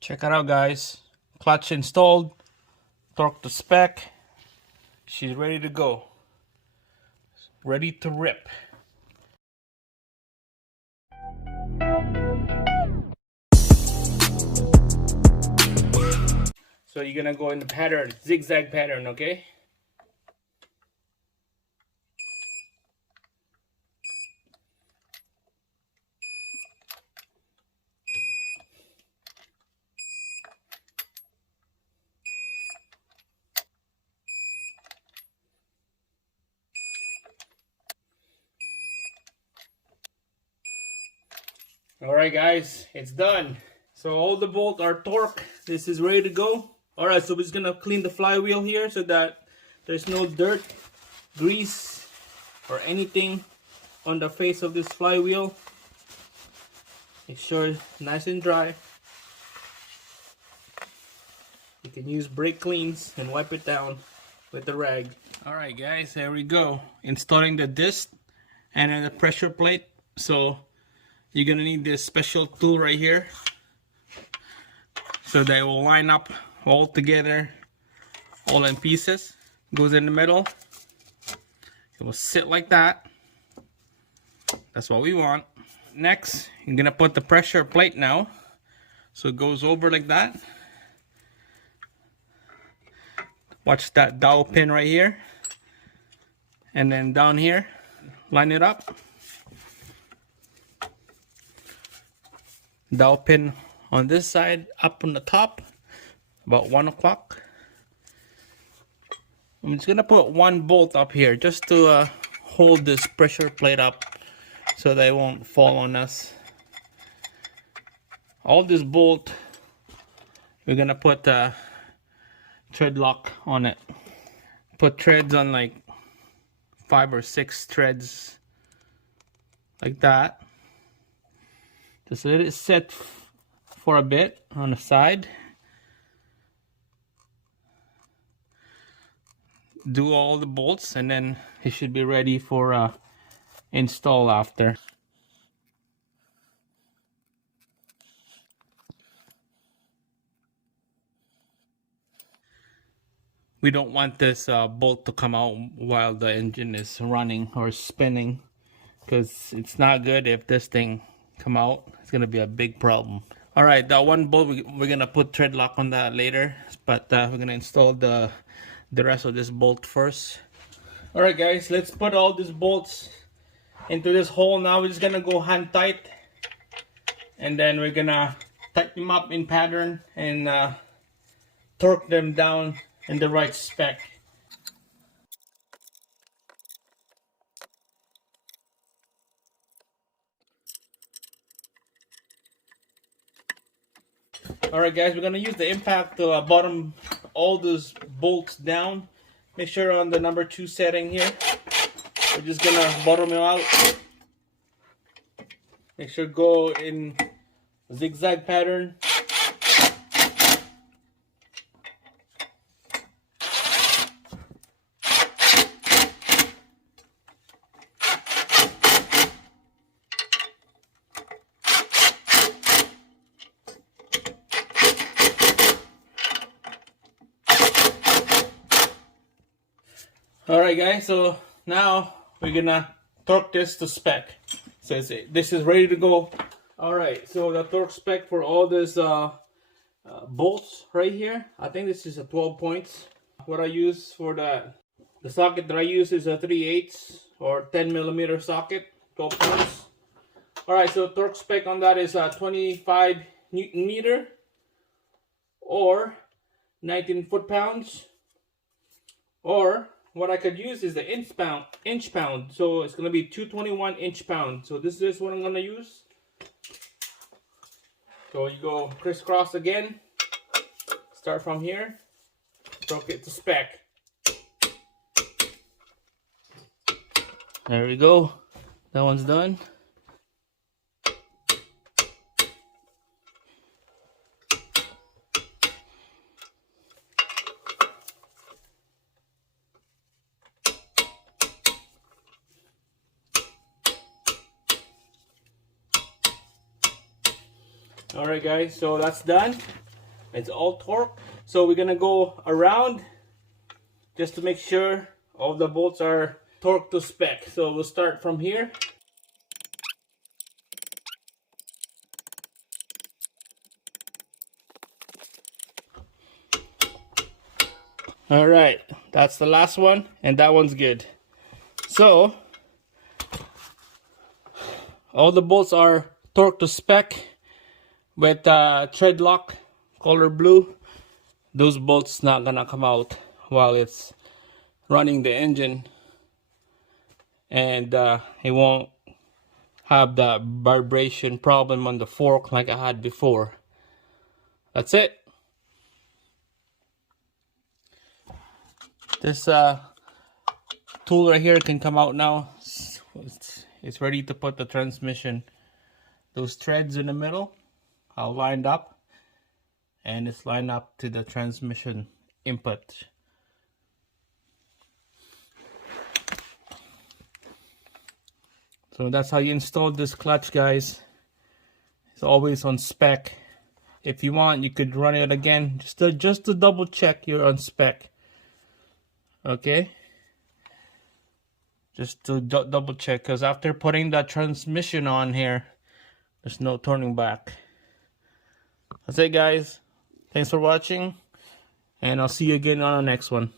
Check it out, guys. Clutch installed, torque to spec. She's ready to go. Ready to rip. So you're gonna go in the pattern, zigzag pattern, okay? Alright guys, it's done. So all the bolts are torqued. This is ready to go. Alright, so we're just gonna clean the flywheel here so that there's no dirt, grease, or anything on the face of this flywheel. Make sure it's nice and dry. You can use brake cleans and wipe it down with the rag. Alright guys, there we go. Installing the disc and then the pressure plate. So you're gonna need this special tool right here so they will line up all together, all in pieces. Goes in the middle. It will sit like that. That's what we want. Next, you're gonna put the pressure plate now. So it goes over like that. Watch that dowel pin right here. And then down here, line it up. Dowel pin on this side, up on the top, about 1 o'clock. I'm just gonna put one bolt up here just to hold this pressure plate up so they won't fall on us. All this bolt, we're gonna put thread lock on it. Put threads on like 5 or 6 threads like that. Just let it sit for a bit on the side. Do all the bolts and then it should be ready for install after. We don't want this bolt to come out while the engine is running or spinning, because it's not good if this thing come out. It's gonna be a big problem. All right, that one bolt we're gonna put thread lock on that later, but we're gonna install the rest of this bolt first. All right guys, let's put all these bolts into this hole. Now we're just gonna go hand tight, and then we're gonna tighten them up in pattern and torque them down in the right spec. Alright guys, we're gonna use the impact to bottom all those bolts down. Make sure on the number 2 setting here. We're just gonna bottom them out. Make sure go in zigzag pattern. Alright guys, so now we're gonna torque this to spec. So this is ready to go. Alright, so the torque spec for all these bolts right here. I think this is a 12 points. What I use for the socket that I use is a 3/8 or 10 millimeter socket, 12 points. Alright, so torque spec on that is 25 Newton meter or 19 foot-pounds, or what I could use is the inch pound. So it's gonna be 221 inch-pound. So this is what I'm gonna use. So you go crisscross again. Start from here. Torque it to spec. There we go. That one's done. Alright guys, so that's done. It's all torque. So we're gonna go around just to make sure all the bolts are torqued to spec. So we'll start from here. All right, that's the last one, and that one's good. So all the bolts are torqued to spec with thread lock color blue. Those bolts not gonna come out while it's running the engine, and it won't have that vibration problem on the fork like I had before. That's it. This tool right here can come out now. It's ready to put the transmission. Those threads in the middle are lined up, and it's lined up to the transmission input. So that's how you install this clutch, guys. It's always on spec. If you want, you could run it again just to double check you're on spec. Okay, just to double check, because after putting that transmission on here, there's no turning back. That's it, guys. Thanks for watching, and I'll see you again on the next one.